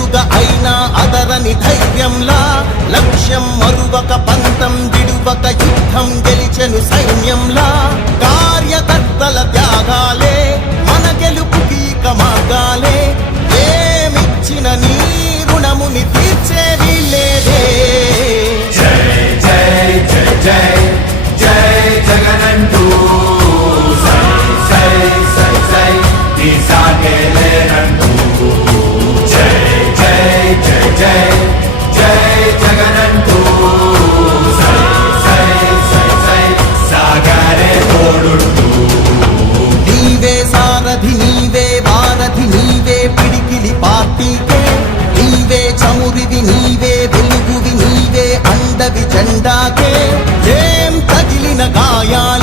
ఎదురుగా అయినా అదరని ధైర్యంలా లక్ష్యం మరువక పంతం విడువక యుద్ధం గెలిచెను సైన్యంలా కార్యకర్తల త్యాగాలే మన గెలుపుకి మార్గాలే ఏమిచ్చిన నీ రుణముని తీర్చేది లేదే జై జై జై జై జై జగనంటూ సై సై సై సై తీసాగేలేనంటూ జై జై జై జై జై జగనంటూ సై సై సై సై సాగరే తోడుంటూ నీవే సారథి నీవే వారధి నీవే పిడికిలి పార్టీకే నీవే చమురివి నీవే వెలుగువి నీవే అండవి జెండాకే ఏం తగిలిన గాయాలు